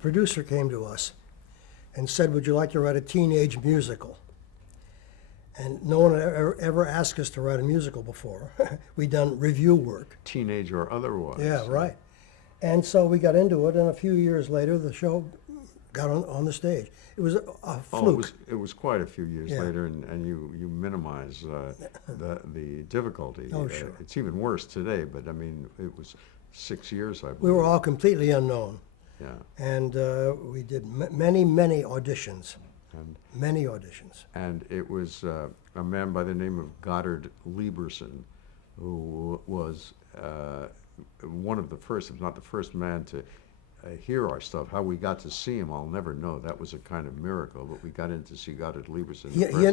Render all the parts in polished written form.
producer came to us and said, "Would you like to write a teenage musical?" And no one had ever asked us to write a musical before. We'd done review work. Teenage or otherwise. Yeah, right. And so we got into it, and a few years later, the show got on the stage. It was a fluke. It was quite a few years Yeah. later, and you minimize the difficulty. Oh, sure. It's even worse today, but I mean, it was 6 years, I believe. We were all completely unknown, Yeah. and we did many auditions. And Many auditions. and it was a man by the name of Goddard Lieberson, who was one of the first, if not the first man to hear our stuff. How we got to see him, I'll never know. That was a kind of miracle, but we got in to see Goddard Lieberson.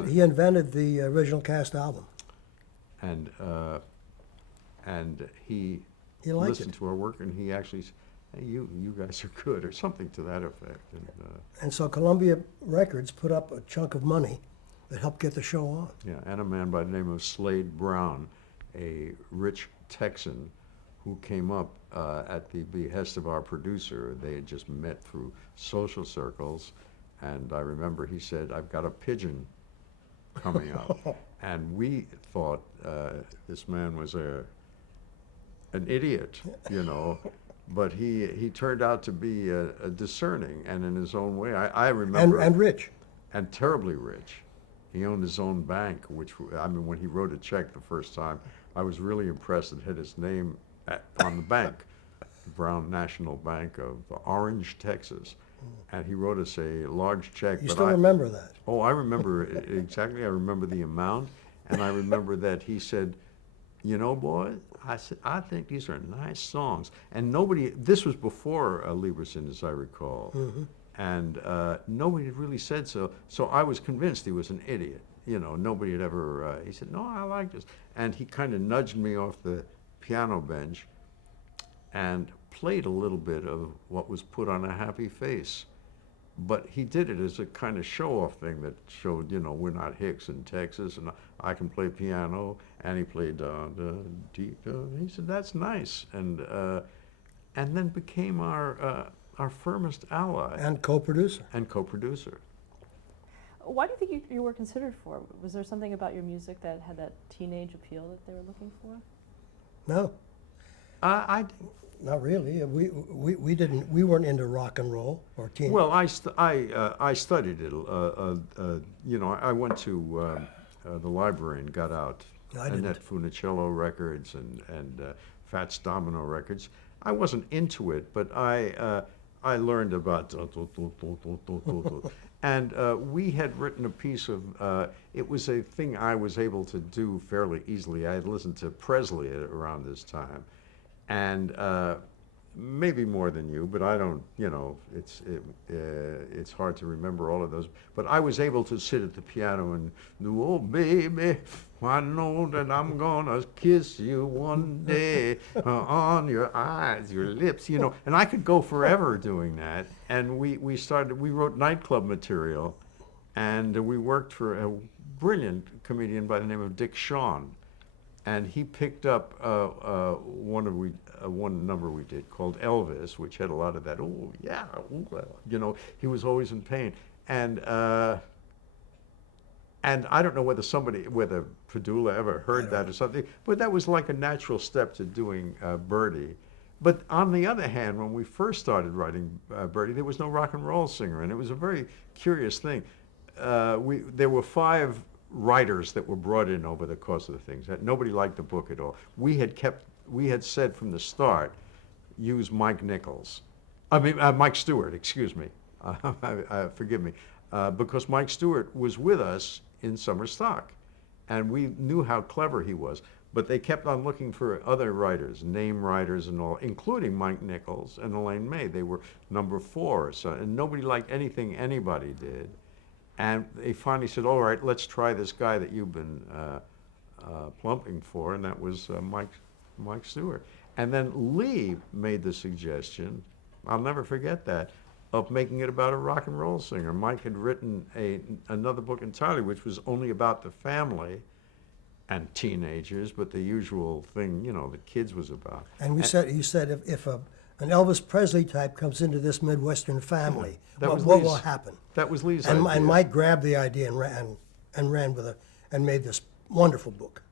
He invented the original cast album. And he He liked listened it. to our work, and he actually said, "Hey, you guys are good," or something to that effect. And so Columbia Records put up a chunk of money that helped get the show on. Yeah, and a man by the name of Slade Brown, a rich Texan who came up at the behest of our producer. They had just met through social circles, and I remember he said, "I've got a pigeon coming up." And we thought this man was an idiot, you know, but he turned out to be a discerning, and in his own way. I remember. And rich. And terribly rich. He owned his own bank, which, I mean, when he wrote a check the first time, I was really impressed. It had his name on the bank, the Brown National Bank of Orange, Texas. And he wrote us a large check. You but still remember that? Oh, I remember it exactly. I remember the amount. And I remember that he said, "You know, boy," I said, "I think these are nice songs." And nobody, this was before Lieberson, as I recall. Mm-hmm. And nobody had really said so. So I was convinced he was an idiot. You know, nobody had ever, he said, "No, I like this." And he kind of nudged me off the piano bench and played a little bit of what was put on A Happy Face. But he did it as a kind of show-off thing that showed, you know, we're not Hicks in Texas, and I can play piano, and he played he said, "That's nice," and then became our firmest ally And co-producer. and co-producer. Why do you think you were considered for? Was there something about your music that had that teenage appeal that they were looking for? No, I not really. We didn't. We weren't into rock and roll or teen. Well, I studied it. You know, I went to the library and got out I didn't. Annette Funicello records and Fats Domino records. I wasn't into it, but I learned about and we had written a piece of. It was a thing I was able to do fairly easily. I had listened to Presley around this time, and maybe more than you, but I don't. You know, it's hard to remember all of those. But I was able to sit at the piano and do, "Oh baby, I know that I'm gonna kiss you one day on your eyes, your lips," you know, and I could go forever doing that. And we wrote nightclub material, and we worked for a brilliant comedian by the name of Dick Shawn, and he picked up one number we did called Elvis, which had a lot of that. Oh yeah, ooh, you know, he was always in pain, and I don't know whether Padula ever heard that or something, but that was like a natural step to doing Birdie. But on the other hand, when we first started writing Birdie, there was no rock and roll singer, and it was a very curious thing. There were 5 writers that were brought in over the course of the things. Nobody liked the book at all. We had said from the start, use Mike Stewart, excuse me. Forgive me. Because Mike Stewart was with us in summer stock, and we knew how clever he was. But they kept on looking for other writers, name writers and all, including Mike Nichols and Elaine May. They were number 4, so, and nobody liked anything anybody did. And they finally said, "All right, let's try this guy that you've been plumping for," and that was Mike Stewart. And then Lee made the suggestion, I'll never forget that, of making it about a rock and roll singer. Mike had written another book entirely, which was only about the family and teenagers, but the usual thing, you know, the kids was about. And you said if an Elvis Presley type comes into this Midwestern family. That was What Lee's- will happen? That was Lee's And idea. Mike grabbed the idea and ran with it and made this wonderful book.